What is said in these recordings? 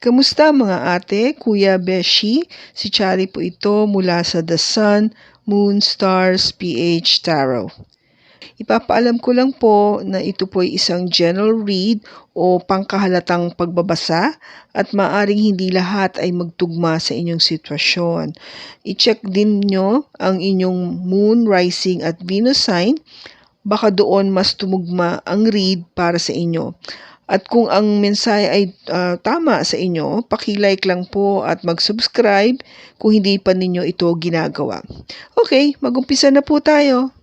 Kamusta mga ate, kuya, beshi? Si Chari po ito mula sa The Sun, Moon, Stars, PH Tarot. Ipapaalam ko lang po na ito po ay isang general read o pangkahalatang pagbabasa at maaring hindi lahat ay magtugma sa inyong sitwasyon. I-check din nyo ang inyong Moon, Rising at Venus sign. Baka doon mas tumugma ang read para sa inyo. At kung ang mensahe ay tama sa inyo, paki-like lang po at mag-subscribe kung hindi pa ninyo ito ginagawa. Okay, mag-umpisa na po tayo.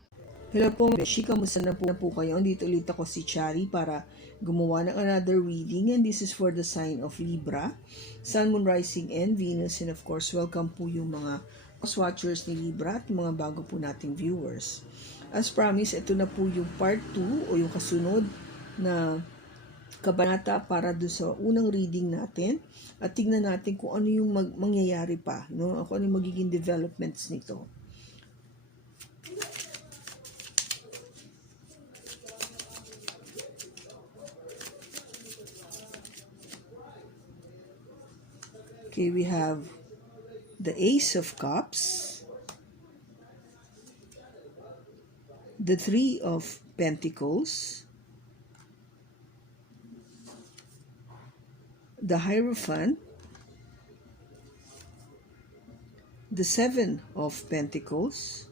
Hello po, Beshi. Kamusta na po kayo? Dito ulit ako si Chari para gumawa ng another reading, and this is for the sign of Libra, Sun, Moon, Rising, and Venus. And of course, welcome po yung mga watchers ni Libra at mga bago po nating viewers. As promised, ito na po yung part 2 o yung kasunod na kabanata para doon sa unang reading natin at tingnan natin kung ano yung mangyayari pa, no? Kung ano yung magiging developments nito. Okay, we have the Ace of Cups, the Three of Pentacles, the Hierophant, the Seven of Pentacles,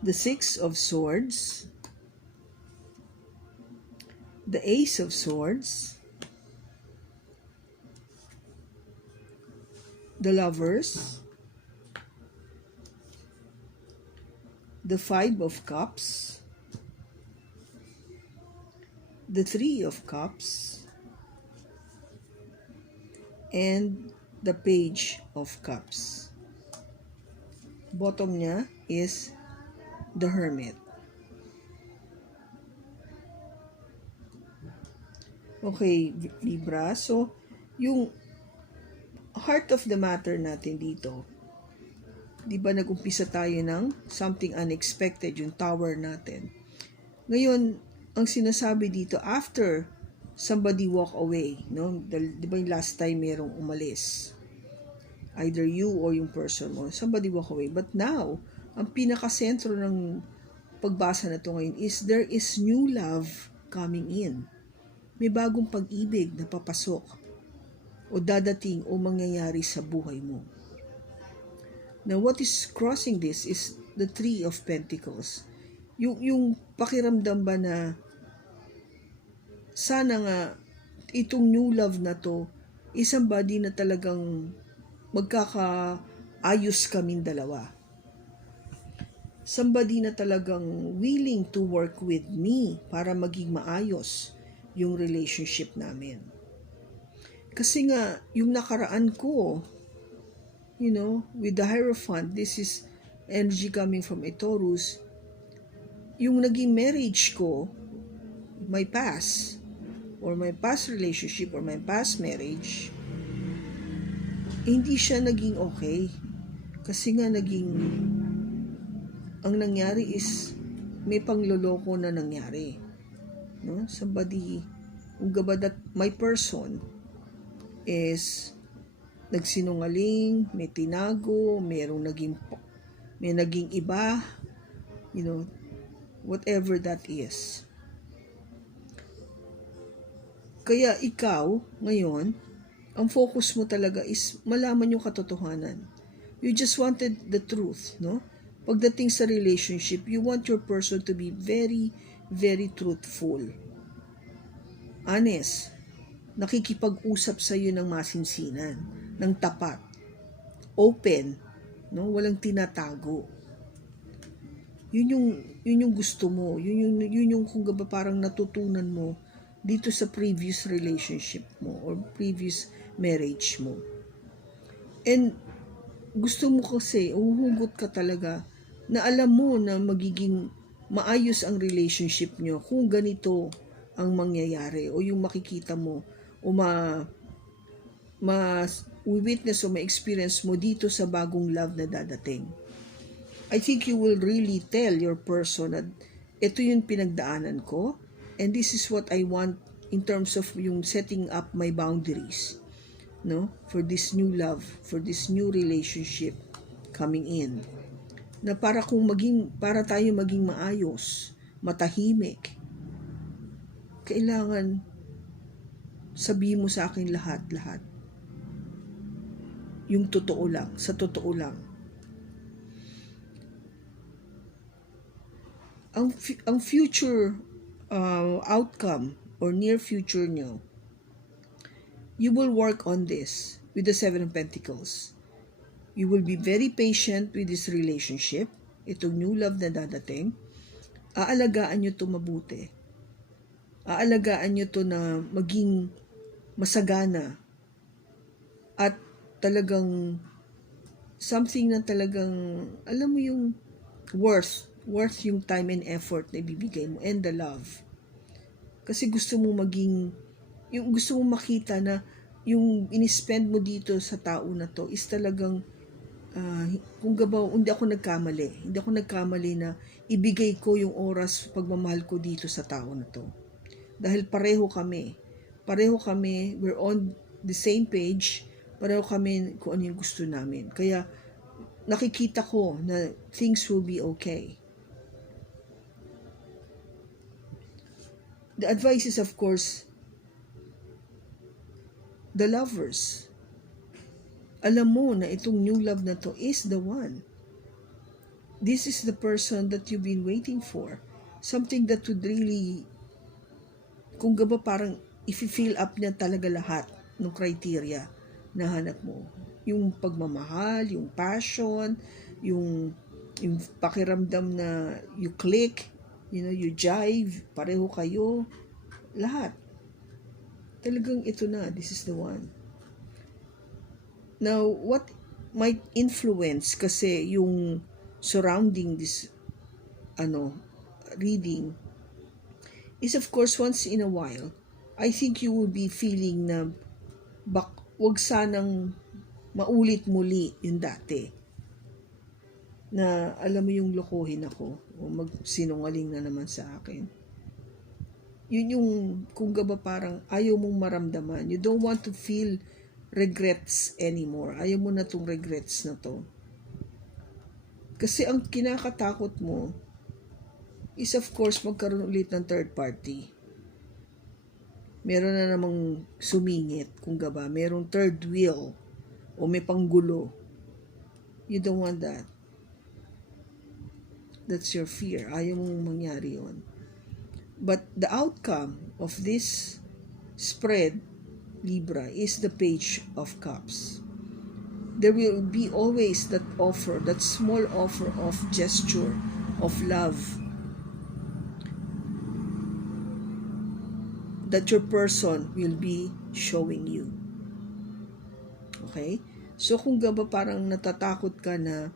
the Six of Swords, the Ace of Swords, the Lovers, the Five of Cups, the Three of Cups, and the Page of Cups. Bottom niya is the Hermit. Okay, Libra. So, yung heart of the matter natin dito, di ba nag-umpisa tayo ng something unexpected, yung tower natin. Ngayon, ang sinasabi dito, after somebody walk away, no? Di ba yung last time merong umalis? Either you or yung person mo, somebody walk away. But now, ang pinakasentro ng pagbasa na ito ngayon is there is new love coming in. May bagong pag-ibig na papasok o dadating o mangyayari sa buhay mo. Now, what is crossing this is the Three of Pentacles. Yung pakiramdam ba na sana nga itong new love na to is somebody na talagang magkakaayos kaming dalawa. Somebody na talagang willing to work with me para maging maayos yung relationship namin. Kasi nga, yung nakaraan ko, you know, with the Hierophant, this is energy coming from a Taurus, yung naging marriage ko, my past, or my past relationship, or my past marriage, hindi siya naging okay. Kasi nga ang nangyari is, may pangloloko na nangyari. No? Somebody, that my person is nagsinungaling, may tinago, may naging iba, you know, whatever that is. Kaya ikaw, ngayon, ang focus mo talaga is malaman yung katotohanan. You just wanted the truth, no? Pagdating sa relationship, you want your person to be very, very truthful. Honest. Nakikipag-usap sa iyo ng masinsinan, ng tapat. Open, no? Walang tinatago. Yun yung gusto mo. Yun yung kung ba parang natutunan mo dito sa previous relationship mo or previous marriage mo. And gusto mo kasi, uhugot ka talaga na alam mo na magiging maayos ang relationship nyo kung ganito ang mangyayari o yung makikita mo o witness o ma-experience mo dito sa bagong love na dadating. I think you will really tell your person that ito yung pinagdaanan ko and this is what I want in terms of yung setting up my boundaries, no, for this new love, for this new relationship coming in, na para tayo maging maayos, matahimik, kailangan sabihin mo sa akin lahat yung totoo lang, sa totoo lang. Ang future outcome or near future nyo, you will work on this with the Seven of Pentacles. You will be very patient with this relationship, itong new love na dadating. Aalagaan nyo to mabuti. Aalagaan nyo to na maging masagana at talagang something na talagang, alam mo yung worth yung time and effort na ibibigay mo and the love. Kasi gusto mo makita na yung inispend mo dito sa tao na to is talagang kung gabaw, hindi ako nagkamali na ibigay ko yung oras pagmamahal ko dito sa tao na to. Dahil pareho kami, we're on the same page, pareho kami kung ano yung gusto namin. Kaya nakikita ko na things will be okay. The advice is, of course, the lovers. Alam mo na itong new love na to is the one. This is the person that you've been waiting for. Something that would really, kung gaba parang i-fill up niya talaga lahat ng criteria na hanap mo. Yung pagmamahal, yung passion, yung pakiramdam na you click, you jive, pareho kayo, lahat. Talagang ito na, this is the one. Now, what might influence kasi yung surrounding this reading is, of course, once in a while, I think you will be feeling na wag sanang maulit muli yung dati. Na alam mo yung lokohin ako o magsinungaling na naman sa akin. Yun yung kung gaba parang ayaw mong maramdaman. You don't want to feel regrets anymore. Ayaw mo na tong regrets na to. Kasi ang kinakatakot mo is, of course, magkaroon ulit ng third party. Meron na namang sumingit, kung gaba. Merong third wheel o may panggulo. You don't want that. That's your fear. Ayaw mong mangyari yun. But the outcome of this spread, Libra, is the Page of Cups. There will be always that offer, that small offer of gesture, of love, that your person will be showing you. Okay? So kung gaba parang natatakot ka na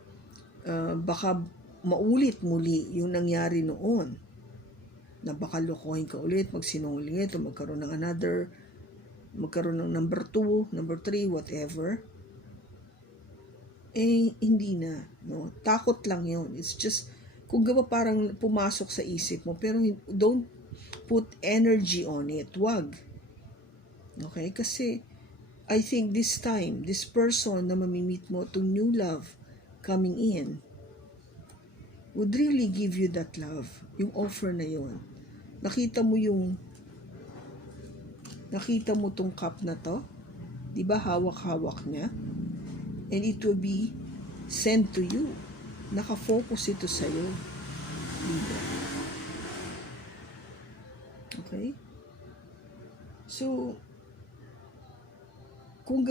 baka maulit muli yung nangyari noon, na baka lokohin ka ulit, magsinungaling ito, magkaroon ng number 2, number 3, whatever, hindi na, no? Takot lang yun. It's just, kung gaba parang pumasok sa isip mo, pero don't put energy on it. Wag. Okay? Kasi, I think this time, this person na mamimit mo, itong new love coming in, would really give you that love. Yung offer na yon. Nakita mo tong cup na to? Diba hawak-hawak niya? And it will be sent to you. Nakafocus ito sa'yo. Libra. Okay? So, kung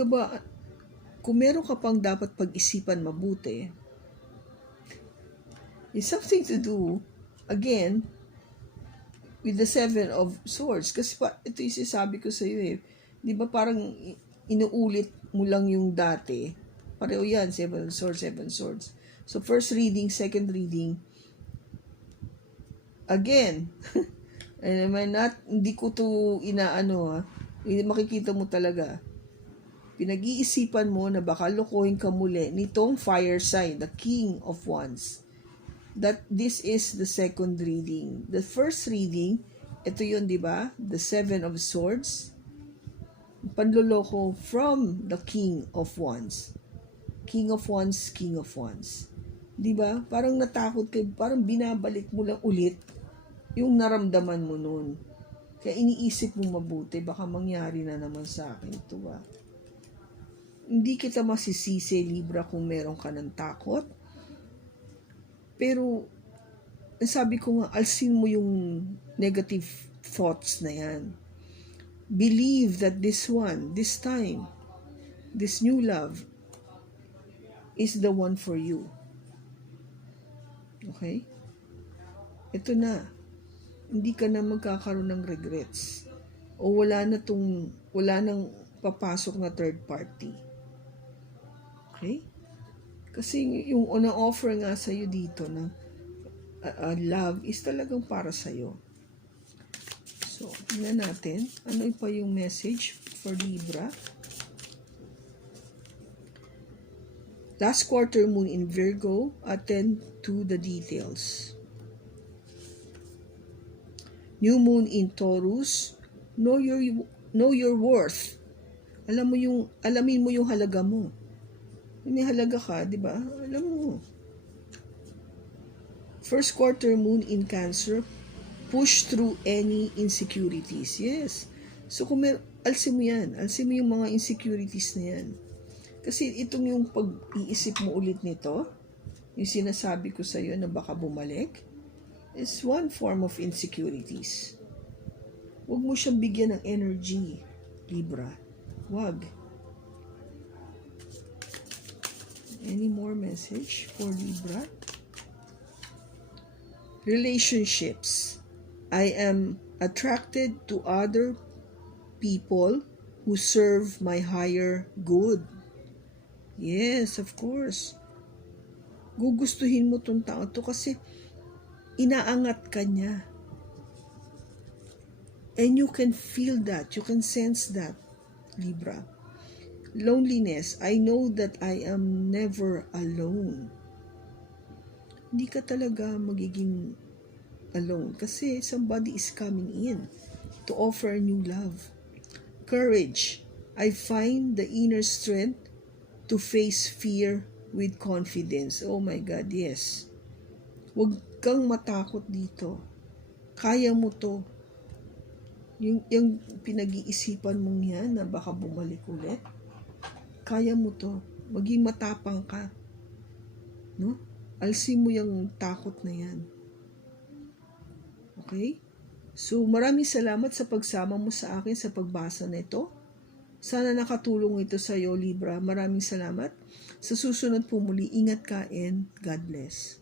meron ka pang dapat pag-isipan mabuti, it's something to do, again, with the Seven of Swords. Kasi ito yung sinasabi ko sa iyo Di ba parang inuulit mo lang yung dati? Pareho yan, Seven Swords. So, first reading, second reading, again, hindi ko to makikita mo talaga. Pinag-iisipan mo na baka lokohin ka muli nitong fire sign, the King of Wands. That this is the second reading. The first reading Ito yun, di ba? The Seven of Swords. Panloloko from the King of Wands. King of Wands, King of Wands. Di ba? Parang natakot kayo, parang binabalik mo lang ulit yung naramdaman mo nun. Kaya iniisip mo mabuti, baka mangyari na naman sa akin ito ba? Hindi kita masisisi, Libra, kung meron ka ng takot. Pero, sabi ko nga, alsin mo yung negative thoughts na yan. Believe that this time, this new love is the one for you. Okay? Ito na. Hindi ka na magkakaroon ng regrets. O wala nang papasok na third party. Okay? Kasi yung offer nga sa'yo dito na love is talagang para sa'yo. So, tingnan natin. Ano pa yung message for Libra? Last quarter moon in Virgo, attend to the details. New moon in Taurus, know your worth. Alamin mo yung halaga mo. May halaga ka, di ba? Alam mo. First quarter moon in Cancer, push through any insecurities. Yes. So kung alsin mo yan. Alsin mo yung mga insecurities na yan. Kasi itong yung pag-iisip mo ulit nito, yung sinasabi ko sa'yo na baka bumalik, is one form of insecurities. Huwag mo siyang bigyan ng energy, Libra. Huwag. Any more message for Libra? Relationships. I am attracted to other people who serve my higher good. Yes, of course. Gugustuhin mo tong tao to kasi inaangat ka niya. And you can feel that. You can sense that, Libra. Loneliness. I know that I am never alone. Hindi ka talaga magiging alone kasi somebody is coming in to offer new love. Courage. I find the inner strength to face fear with confidence. Oh my God, yes. Huwag kang matakot dito. Kaya mo to. Yung pinag-iisipan mong yan na baka bumalik ulit, kaya mo to. Maging matapang ka. No? Alsin mo yung takot na yan. Okay? So, maraming salamat sa pagsama mo sa akin sa pagbasa nito. Sana nakatulong ito sa iyo, Libra. Maraming salamat. Sa susunod po muli, ingat ka and God bless.